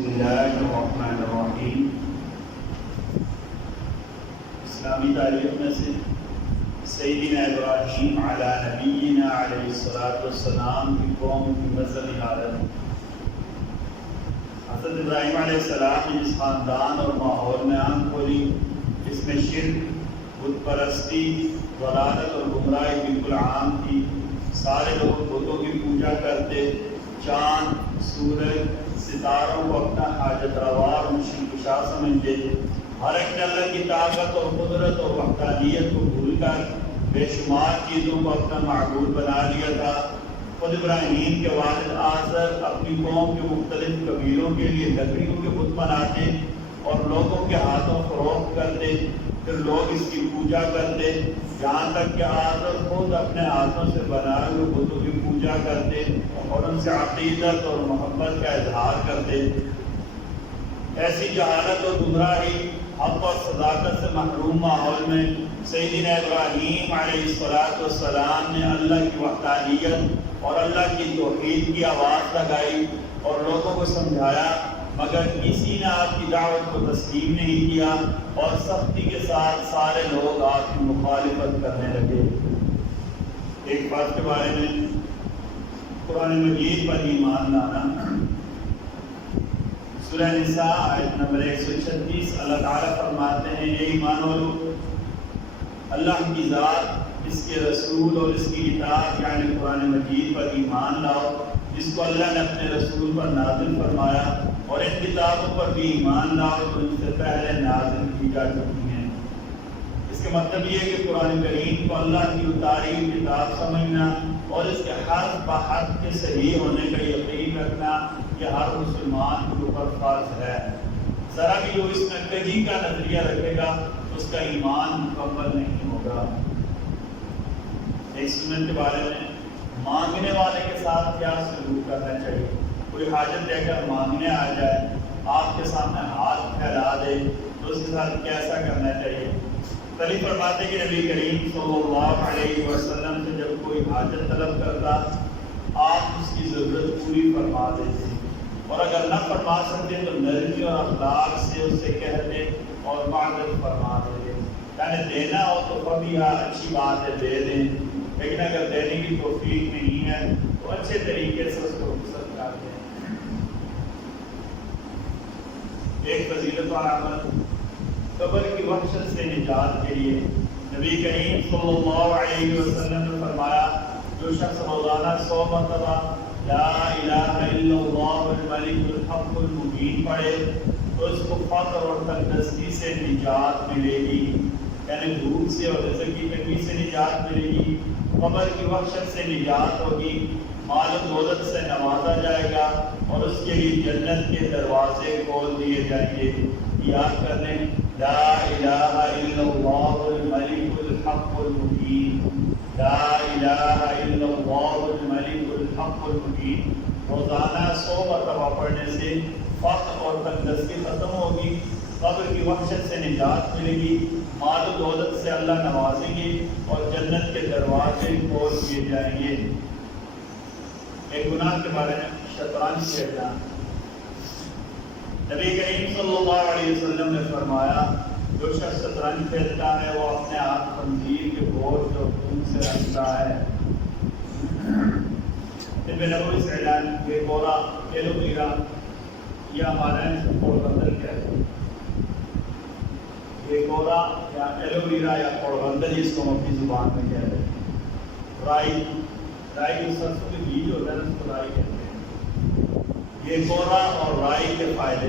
بسم اللہ الرحمن الرحیم۔ اسلامی تاریخ میں سے سیدنا ابراہیم علیہ نبینا علیہ السلام کی قوم کی مذہبی حالت۔ حضرت ابراہیم علیہ السلام نے جس خاندان اور ماحول میں آنکھ کھولی جس میں شرک، بت پرستی، ضلالت اور گمراہی بالکل عام تھی، سارے لوگ بتوں کی پوجا کرتے، چاند، سورج، ستاروں کو اپنا حاجت روا اور مشکل کشا سمجھتے، ہر ایک نے اللہ کی طاقت اور قدرت اور وحدانیت کو بھول کر بے شمار چیزوں کو اپنا معبود بنا لیا تھا۔ خود ابراہیم کے والد آزر اپنی قوم کے مختلف قبیلوں کے لیے لکڑیوں کے بت بناتے اور لوگوں کے ہاتھوں فروخت کرتے، پھر لوگ اس کی پوجا کرتے، یہاں تک کہ آزر خود اپنے ہاتھوں سے بنائے ہوئے بتوں کی پوجا کرتے اور ان سے عقیدت اور محبت کا اظہار کرتے۔ ایسی جہالت اور گمراہی، حق اور صداقت سے محروم ماحول میں سیدنا ابراہیم علیہ السلام نے اللہ کی وحدانیت اور اللہ کی توحید کی آواز لگائی اور لوگوں کو سمجھایا، مگر کسی نے آپ کی دعوت کو تسلیم نہیں کیا اور سختی کے ساتھ سارے لوگ آپ کی مخالفت کرنے لگے۔ ایک بات کے بارے میں قرآن مجید پر ایمان لانا، سورہ نساء آیت نمبر 136 اللہ تعالیٰ فرماتے ہیں، اے ایمان والو، اللہ کی ذات، اس کے رسول اور اس کی اطاعت یعنی قرآن مجید پر ایمان لاؤ جس کو اللہ نے اپنے رسول پر نازل فرمایا، اور ان کتابوں پر بھی ایمان لاؤ جو ان سے پہلے نازل کی جا چکی ہیں۔ اس کا مطلب یہ ہے کہ قرآن کریم کو اللہ کی اتاری کتاب سمجھنا اور اس کے حرف بحرف کے صحیح ہونے کا یقین رکھنا یہ ہر مسلمان کے اوپر فرض ہے۔ ذرا بھی جو اس میں کہیں کا نظریہ رکھے گا اس کا ایمان مکمل نہیں ہوگا۔ ایک سنت کے بارے میں مانگنے والے کے ساتھ کیا سلوک کرنا چاہیے۔ کوئی حاجت دے کر مانگنے آ جائے، آپ کے سامنے ہاتھ پھیلا دے تو اس کے ساتھ کیسا کرنا چاہیے؟ تعریف فرماتے کہ نبی کریم صلی اللہ علیہ وسلم سے جب کوئی حاجت طلب کرتا آپ اس کی ضرورت پوری فرما دیتے، اور اگر نہ فرما سکتے تو نرمی اور اخلاق سے اس سے کہتے اور معذرت فرما دیتے۔ یعنی دینا ہو تو فبیہا، اچھی بات ہے دے دیں، لیکن اگر دینے کی توفیق نہیں ہے تو اچھے طریقے سے اس کو رخصت کر دیں۔ ایک فضیلت اور عمل، قبر کی وحشت سے نجات کے لیے نبی کریم صلی اللہ علیہ وسلم نے فرمایا، جو شخص روزانہ 100 مرتبہ لا الہ الا اللہ الملک الحق المبین پڑھے تو اس کو فقر اور تنگدستی سے نجات ملے گی، یعنی بھوک سے اور رزق کی کمی سے نجات ملے گی، قبر کی وحشت سے نجات ہوگی، مال و دولت سے نوازا جائے گا اور اس کے لیے جنت کے دروازے کھول دیے جائیں گے۔ یاد کر لیں، لا الہ الا اللہ الملک الحق المبین، لا الہ الا اللہ الملک الحق المبین۔ روزانہ 100 مرتبہ پڑھنے سے فقر اور تنگدستی ختم ہوگی، قبر کی وحشت سے نجات ملے گی، مال و دولت سے اللہ نوازیں گے اور جنت کے دروازے کھول دیے جائیں گے۔ ایک گناہ کے بارے میں شطرنج کھیلنا، نبی کریم صلی اللہ علیہ وسلم نے فرمایا، جو شخص شطرنج کھیلتا ہے وہ اپنے ہاتھ خنزیر کے گوشت اور خون سے رنگتا ہے۔ طب نبوی سے اعلان، یہ گورا ایلو ویرا، یہ ہمارے یہاں پوڑ بندر کہتے ہیں، یہ گورا یا ایلو ویرا یا پوڑ بندر جس کو ہم اپنی زبان میں کہتے ہیں۔ رائی، رائی جو سرسوں کے بیج ہوتا ہے اس کو رائی کہتے ہیں۔ یہ گورا اور رائی کے فائدے،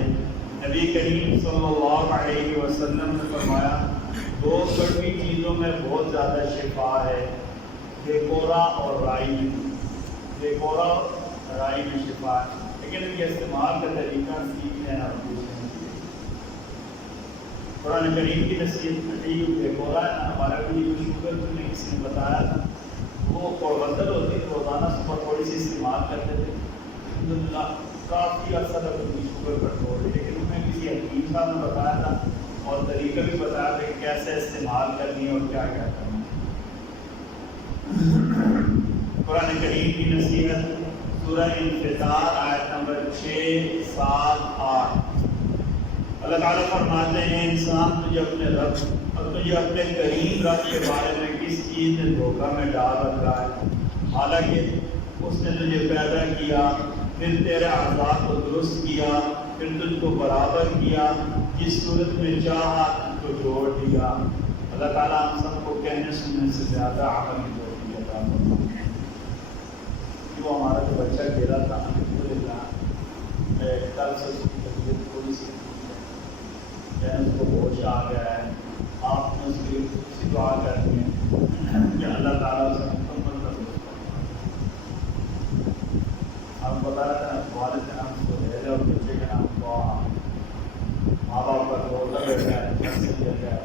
نبی کریم صلی اللہ علیہ وسلم نے فرمایا، 2 کڑوی چیزوں میں بہت زیادہ شفا ہے، یہ گورا اور رائی میں، یہ گورا اور رائی میں شفا ہے، لیکن ان کے استعمال کا طریقہ سیکھنے اور پوچھنے کے لیے۔ قرآن کریم کی نصیحت میں یہ گورا ہے نا، ہمارا بھی شوگر تو نہیں کسی نے بتایا تھا، وہ پوربندر ہوتی ہے، روزانہ صبح تھوڑی سی استعمال کرتے تھے، الحمدللہ کافی عرصہ تک ان کی شوگر کنٹرول ہے، لیکن انہیں کسی حکیم صاحب نے بتایا تھا اور طریقہ بھی بتایا تھا کہ کیسے استعمال کرنی ہے اور کیا کیا کرنا ہے۔ قرآن کریم کی نصیحت سورہ انفطار آیت نمبر 6، 7، 8۔ اللہ تعالیٰ فرماتے ہیں انسان تجھے اپنے رب اور تجھے اپنے کریم رب کے بارے میں کس چیز نے دھوکہ میں ڈال رکھا ہے، حالانکہ اس نے تجھے پیدا کیا، پھر تیرے اعضاء کو درست کیا، پھر تجھ کو برابر کیا، جس صورت میں چاہا تجھ کو جوڑ دیا۔ اللہ تعالیٰ ہم سب کو کہنے سننے سے زیادہ عمل کی توفیق عطا فرمائے۔ وہ ہمارا جو بچہ گرا تھا الحمدللہ، میں کل سے اس کی طبیعت تھوڑی سی اس کو ہوش آ گیا ہے۔ آپ نے اس کی اسی دعا کرنی ہے کہ اللہ تعالیٰ سے مکمل تندرست فرمائے۔ آپ بتا رہے تھے والد کے نام کو لے اور بچے کے نام کو ماں باپ کا روزہ بیٹھا ہے، گھر سے لے گیا ہے۔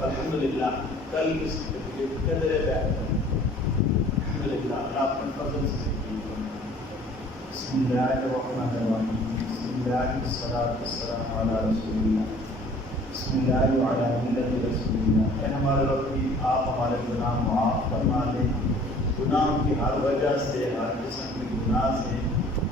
الحمدللہ کل اس کی طبیعت قدرے بہتر ہے۔ الحمدللہ اللہ اپنے فضل سے بسم اللہ الرحمن الرحیم، بسم اللہ والصلاۃ والسلام علی رسول اللہ، بسم اللہ وعلی ملت رسول اللہ۔ اے ہمارے رب کی آپ ہمارے گناہ معاف فرما دیں، گناہ کی ہر وجہ سے، ہر قسم کے گناہ سے،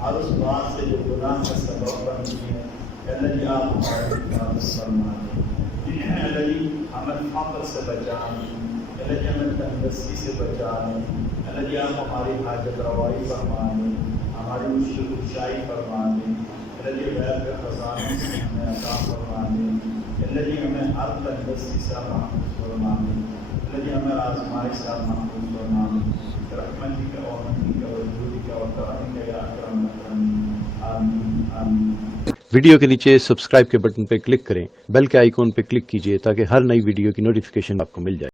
ہر اس بات سے جو گناہ کا سبب بنتی ہے، اللہ جی آپ ہمارے حفاظت فرما دیں۔ اللہ جی ہمیں فقر سے بچا دیں، اللہ جی ہمیں تندرستی سے بچا دیں، اللہ جی آپ ہماری حاجت روائی فرما دیں، ہماری مشکل کشائی فرما دیں، اللہ جی غیر کے خزانے سے ہمیں عطا فرما دیں، اللہ جی ہمیں ہر تندرستی سے محفوظ فرما دیں، اللہ جی ہمیں آزمائی سے محفوظ فرما دیں، رحمتک و منک و جودک و کرمک یا اکرم الاکرمین، آمین آمین۔ ویڈیو کے نیچے سبسکرائب کے بٹن پہ کلک کریں، بیل کے آئیکن پہ کلک کیجئے تاکہ ہر نئی ویڈیو کی نوٹیفیکیشن آپ کو مل جائے۔